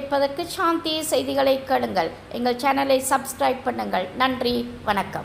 கேட்பதற்கு சாந்தி செய்திகளை கேளுங்கள். எங்கள் சேனலை சப்ஸ்கிரைப் பண்ணுங்கள். நன்றி வணக்கம்.